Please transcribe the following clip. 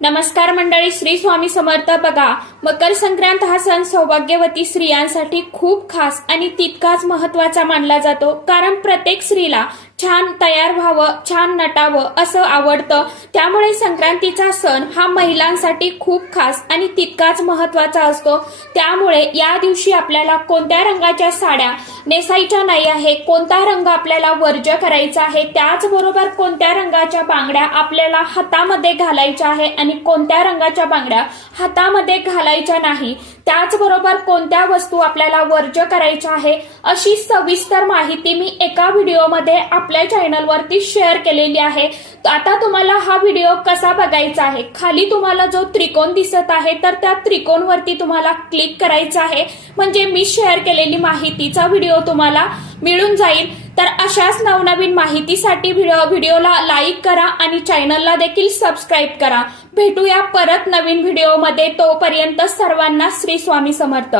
नमस्कार मंडळी श्री स्वामी समर्थ. बघा मकर संक्रांत हा सण सौभाग्यवती स्त्रियांसाठी खूप खास आणि तितकाच महत्त्वाचा मानला जातो. कारण प्रत्येक स्त्रीला छान तयार व्हावं छान नटावं असं आवडतं. त्यामुळे संक्रांतीचा सण हा महिलांसाठी खूप खास आणि तितकाच महत्त्वाचा असतो. त्यामुळे या दिवशी आपल्याला कोणत्या रंगाच्या साड्या नेसायच्या नाही आहे कोणता रंग आपल्याला वर्ज करायचा आहे त्याचबरोबर कोणत्या रंगाच्या बांगड्या आपल्याला हातामध्ये घालायच्या आहे आणि कोणत्या रंगाच्या बांगड्या हातामध्ये घालायच्या नाही त्याचबरोबर कोणत्या वस्तू आपल्याला वर्ज्य करायच्या आहे अशी सविस्तर माहिती मी एका व्हिडिओमध्ये आपल्या चॅनलवरती शेअर केलेली आहे. आता तुम्हाला हा व्हिडिओ कसा बघायचा आहे? खाली तुम्हाला जो त्रिकोण दिसत आहे तर त्या त्रिकोणवरती तुम्हाला क्लिक करायचं आहे. म्हणजे मी शेअर केलेली माहितीचा व्हिडिओ तुम्हाला मिळून जाईल. तर अशाच नवनवीन माहितीसाठी व्हिडिओ व्हिडिओला लाईक करा आणि चॅनलला देखील सबस्क्राईब करा. भेटूया परत नवीन व्हिडिओमध्ये. तोपर्यंत सर्वांना श्री स्वामी समर्थ.